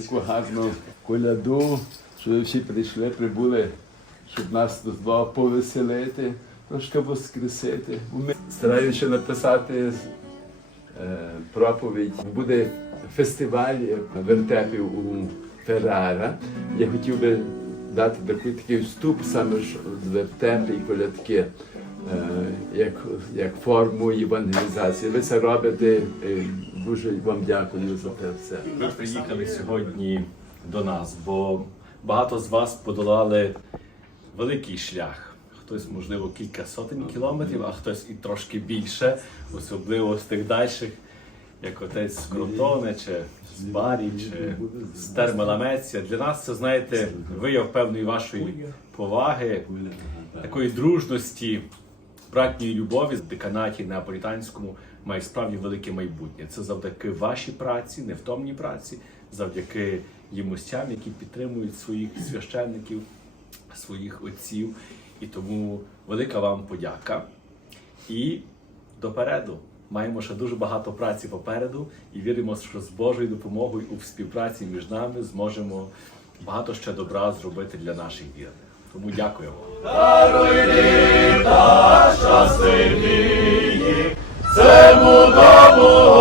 таку гарну коляду, що всі прийшли, прибули, щоб нас тут повеселити, трошки воскресити. Ми стараюся написати е, проповідь. Буде фестиваль вертепів у Феррара. Я хотів би дати такий, такий вступ саме ж вертепи і колядки. е, Як, як форму євангелізації. Ви це робите. Дуже вам дякую за те все. Ви приїхали сьогодні до нас, бо багато з вас подолали великий шлях. Хтось, можливо, кілька сотень кілометрів, а хтось і трошки більше, особливо з тих дальших, як отець з Кротони, чи з Барі, чи з Термаламеція. Для нас це, знаєте, вияв певної вашої поваги, такої дружності, братньої любові в деканаті неаполітанському має справді велике майбутнє. Це завдяки вашій праці, невтомній праці, завдяки ємостям, які підтримують своїх священників, своїх отців. І тому велика вам подяка. І допереду маємо ще дуже багато праці попереду, і віримо, що з Божою допомогою у співпраці між нами зможемо багато ще добра зробити для наших вірних. Тому дякую вам. Цему дому господарю.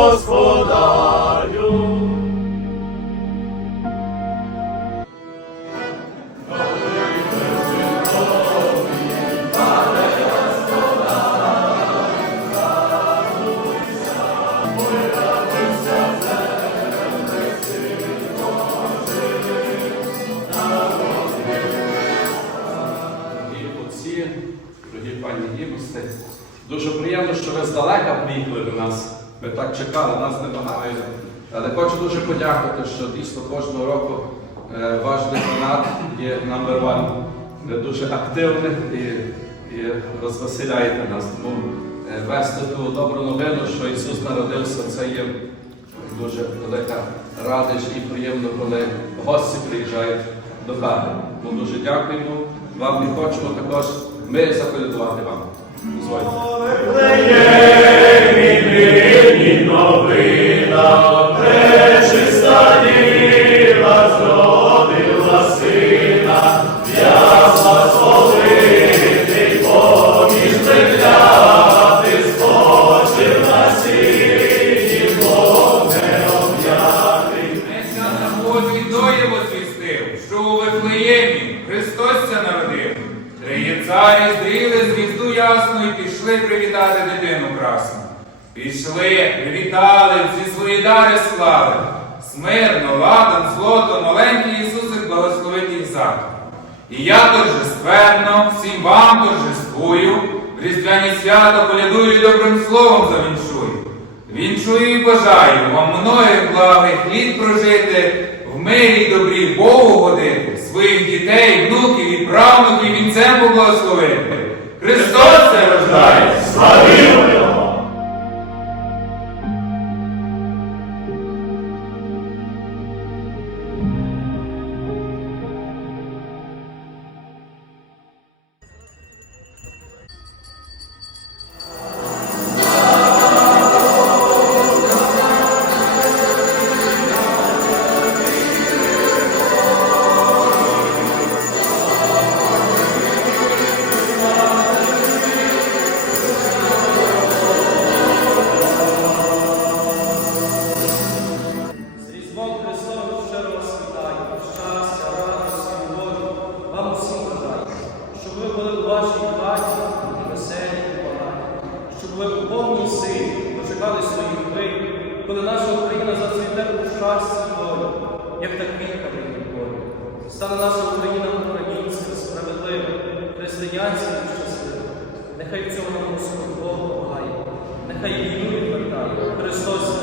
Що ви здалека приїхали до нас. Ми так чекали, нас немає. Але хочу дуже подякувати, що дійсно кожного року е, ваш деканат є номер one. Ви дуже активний і, і розвеселяєте нас. Тому е, вести ту добру новину, що Ісус народився, це є дуже велика радість і приємно, коли гості приїжджають до хати. Тому дуже дякуємо вам і хочемо також ми заколядувати вам. Дозвольте. Пішли, привітали, всі свої дари склали. Смирно, ладан, злото, маленький Ісусик благословить їх завтра. І я торжественна, всім вам торжествую, в різдвяні свята полядую і добрим словом завіншую. Вінчую і бажаю вам многих благих літ прожити, в мирі добрі Богу годити, своїх дітей, внуків і правнуків вінцем поблагословити. Христос це рождає! Славімо як та квітка в полі. Стане наша Україна українська, справедливим, християнським щасливим. Нехай в цьому нам Господь Бог помагає, нехай війну відвертає. Христос.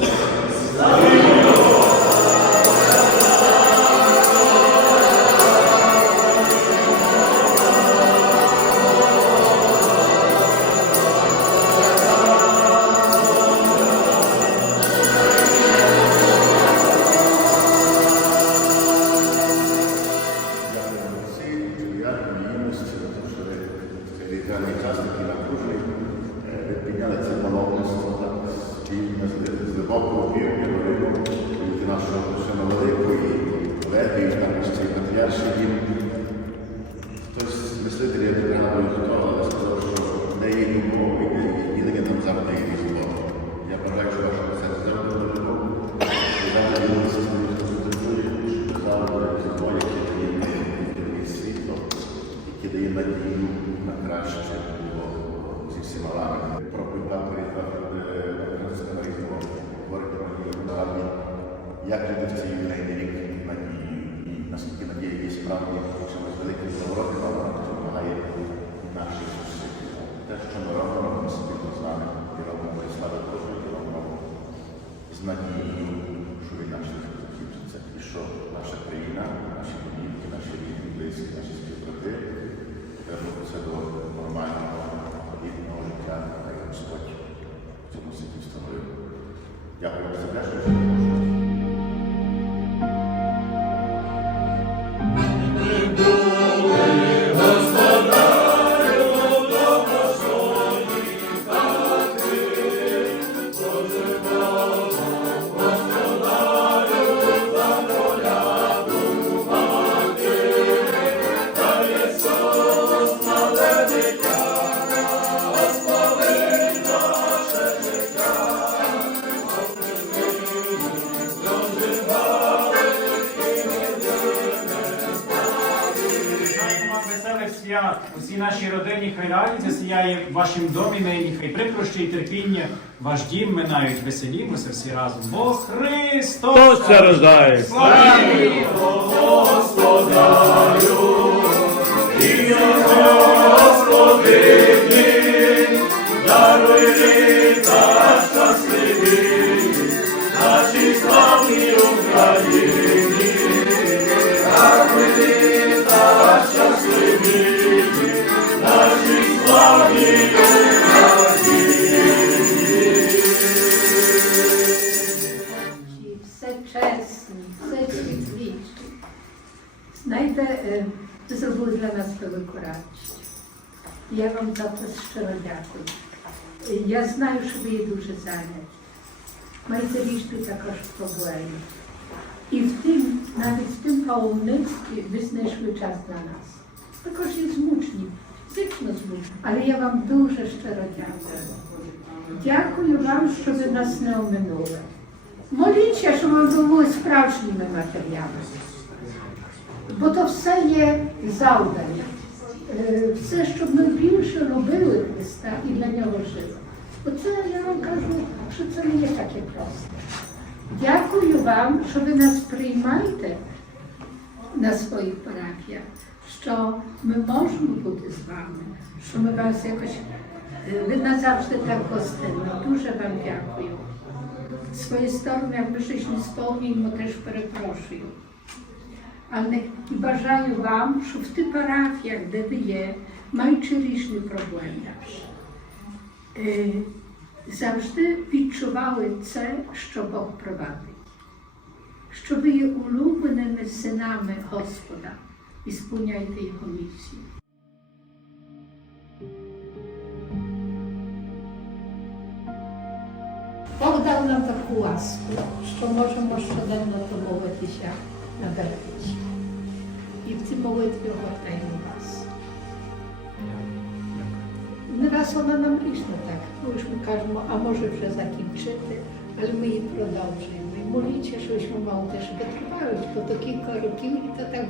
Справді чимось великим завороти, вона допомагає наших зусиль. Те, що ми робимо, робимо спільно з і робимо для слави Божої, і робимо з надією, що війна швидко закінчиться. І що наша країна, наші домівки, наші рідні, близькі, наші співбрати вернуться до нормального, гідного життя, як Господь в цьому світі встановив. Дякую за те, що свят. Усій нашій родині хай радість засіяє в вашім домі нині, хай прикрощі і терпіння ваш дім минають, веселімося всі разом. Бо Христос Хто рождає? Славі! все вам це щиро дякую. Я знаю, що ви є дуже зайняті. Маєте рішити також проблеми. І в тим, навіть в тим паломництві ви знайшли час для нас. Також і змучені, фізично змучені. Але я вам дуже щиро дякую. Дякую вам, що ви нас не оминули. Моліться, щоб ви були справжніми матерями. Бо то все є завдання. Е, Все, щоб ми більше любили Христа і для нього жили. Оце я вам кажу, що це не є таке просто. Дякую вам, що ви нас приймаєте на своїх парафіях, що ми можемо бути з вами, що ми вас якось, е, ви назавжди так гостинно. Дуже вам дякую. Своєї сторони, як ми щось не сповнюємо, теж перепрошую. Але і бажаю вам, щоб в тих парафіях, де ви є, маючи різні проблеми, е, завжди відчували це, що Бог провадить. Що ви є улюбленими синами Господа і сповняйте Його місію. Бог дав нам таку ласку, що можемо щоденно домовитися на березі. І в цій молитві огортаємо вас. Не раз вона нам річно так. Ми ж ми кажемо, а може вже закінчити, але ми її продовжуємо. І моліться, що ж ми мало теж витривають, бо то кілька років, і то так